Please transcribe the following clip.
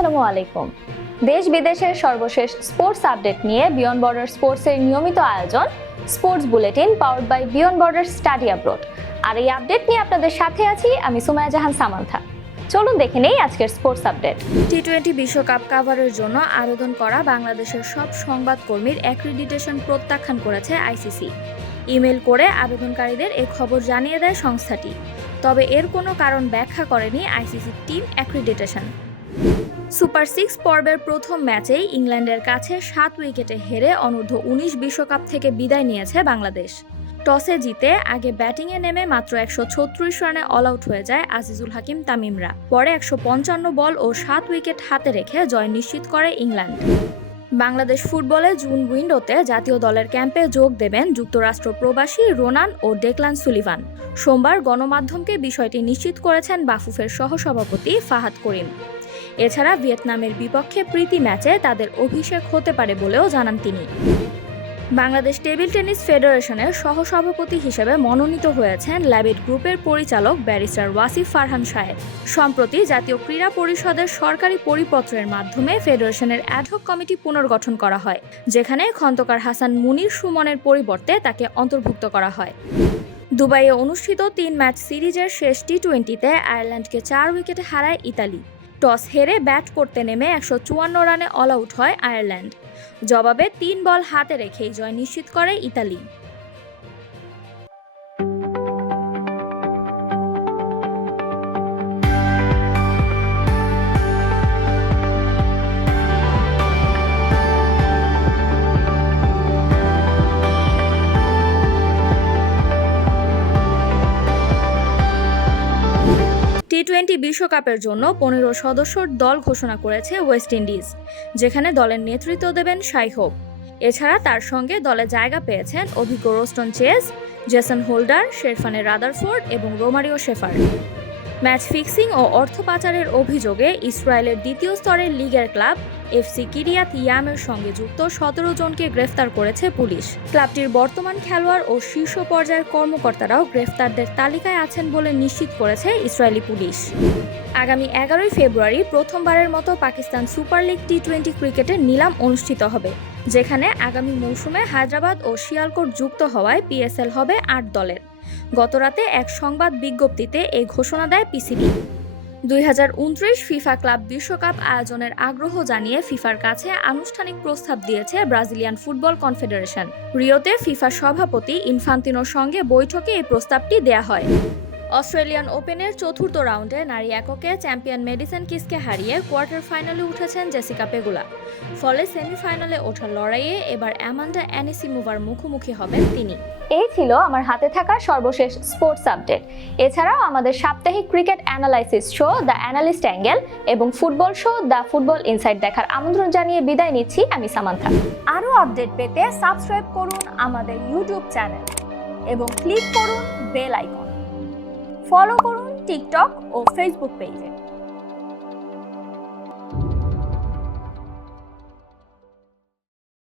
আসসালামু আলাইকুম। দেশ বিদেশের সর্বশেষ স্পোর্টস আপডেট নিয়ে বিয়ন্ড বর্ডার স্পোর্টসের নিয়মিত আয়োজন sports bulletin powered by beyond border study abroad. আর এই আপডেট নিয়ে আপনাদের সাথে আছি আমি সুমাইয়া জাহান সামান্থা। চলুন দেখে নেই আজকের স্পোর্টস আপডেট। টি-20 বিশ্বকাপ কাভারের জন্য আবেদন করা বাংলাদেশের সব সংবাদকর্মীর অ্যাক্রিডিটেশন প্রত্যাখ্যান করেছে আইসিসি। ইমেল করে আবেদনকারীদের এই খবর জানিয়ে দেয় সংস্থাটি। তবে এর কোনো কারণ ব্যাখ্যা করেনি আইসিসি টিম অ্যাক্রিডিটেশন। সুপার 6 পর্বের প্রথম ম্যাচেই ইংল্যান্ডের কাছে 7 উইকেটে হেরে অনূর্ধ্ব-19 বিশ্বকাপ থেকে বিদায় নিয়েছে বাংলাদেশ। টসে জিতে আগে ব্যাটিংয়ে নেমে মাত্র 136 রানে অল আউট হয়ে যায় আজিজুল হাকিম তামিমরা। পরে 155 বল ও 7 উইকেট হাতে রেখে জয় নিশ্চিত করে ইংল্যান্ড। বাংলাদেশ ফুটবলে জুন উইন্ডোতে জাতীয় দলের ক্যাম্পে যোগ দেবেন যুক্তরাষ্ট্র প্রবাসী রোনান ও ডেকলান সুলিভান। সোমবার গণমাধ্যমকে বিষয়টি নিশ্চিত করেছেন বাফুফের সহসভাপতি ফাহাদ করিম। এছাড়া ভিয়েতনামের বিপক্ষে প্রীতি ম্যাচে তাদের অভিষেক হতে পারে বলেও জানান তিনি। বাংলাদেশ টেবিল টেনিস ফেডারেশনের সহসভাপতি হিসেবে মনোনীত হয়েছেন ল্যাবিট গ্রুপের পরিচালক ব্যারিস্টার ওয়াসিফ ফারহান সাহেব। সম্প্রতি জাতীয় ক্রীড়া পরিষদের সরকারি পরিপত্রের মাধ্যমে ফেডারেশনের অ্যাডহক কমিটি পুনর্গঠন করা হয়, যেখানে খন্দকার হাসান মুনির সুমনের পরিবর্তে তাকে অন্তর্ভুক্ত করা হয়। দুবাইয়ে অনুষ্ঠিত 3 ম্যাচ সিরিজের শেষ টি-20তে আয়ারল্যান্ডকে 4 উইকেটে হারায় ইতালি। টস হেরে ব্যাট করতে নেমে 154 রানে অল আউট হয় আয়ারল্যান্ড। জবাবে 3 বল হাতে রেখেই জয় নিশ্চিত করে ইতালি। টি-20 বিশ্বকাপের জন্য 15 সদস্যর দল ঘোষণা করেছে ওয়েস্ট ইন্ডিজ, যেখানে দলের নেতৃত্ব দেবেন শাই হোপ। এছাড়া তার সঙ্গে দলে জায়গা পেয়েছেন অভিজ্ঞ Roston Chase, Jason Holder, Sherfane Rutherford এবং রোমারিও শেফার্ড। ম্যাচ ফিক্সিং ও অর্থ পাচারের অভিযোগে ইসরায়েলের দ্বিতীয় স্তরের লিগের ক্লাব এফসি কিরিয়াত ইয়ামের সঙ্গে যুক্ত 17 জনকে গ্রেফতার করেছে পুলিশ। ক্লাবটির বর্তমান খেলোয়াড় ও শীর্ষ পর্যায়ের কর্মকর্তারাও গ্রেফতারদের তালিকায় আছেন বলে নিশ্চিত করেছে ইসরায়েলি পুলিশ। আগামী 11 ফেব্রুয়ারি প্রথমবারের মতো পাকিস্তান সুপার লিগ টি-20 ক্রিকেটের নিলাম অনুষ্ঠিত হবে, যেখানে আগামী মৌসুমে হায়দ্রাবাদ ও শিয়ালকোট যুক্ত হওয়ায় পিএসএল হবে 8 দলের। গতরাতে এক সংবাদ বিজ্ঞপ্তিতে এই ঘোষণা দেয় পিসিবি। 2029 ফিফা ক্লাব বিশ্বকাপ আয়োজনের আগ্রহ জানিয়ে ফিফার কাছে আনুষ্ঠানিক প্রস্তাব দিয়েছে ব্রাজিলিয়ান ফুটবল কনফেডারেশন। রিওতে ফিফা সভাপতি ইনফান্তিনোর সঙ্গে বৈঠকে এই প্রস্তাবটি দেয়া হয়। অস্ট্রেলিয়ান ওপেনের চতুর্থ রাউন্ডে নারী এককে চ্যাম্পিয়ন মেডিসন কিসকে হারিয়ে কোয়ার্টার ফাইনালে উঠেছেন জেসিকা পেগুলা। ফলে সেমিফাইনালে ওঠার লড়াইয়ে এবার অ্যামান্ডা অ্যানিসিমোভার মুখোমুখি হবেন তিনি। এই ছিল আমার হাতে থাকা সর্বশেষ স্পোর্টস আপডেট। এছাড়াও আমাদের সাপ্তাহিক cricket analysis show the analyst angle এবং football show the football insight দেখার আমন্ত্রণ জানিয়ে বিদায় নিচ্ছি আমি সামান্থা। আরও আপডেট পেতে সাবস্ক্রাইব করুন আমাদের ইউটিউব চ্যানেল এবং ক্লিক করুন বেল আইকন। ফলো করুন টিকটক ও ফেসবুক পেজে।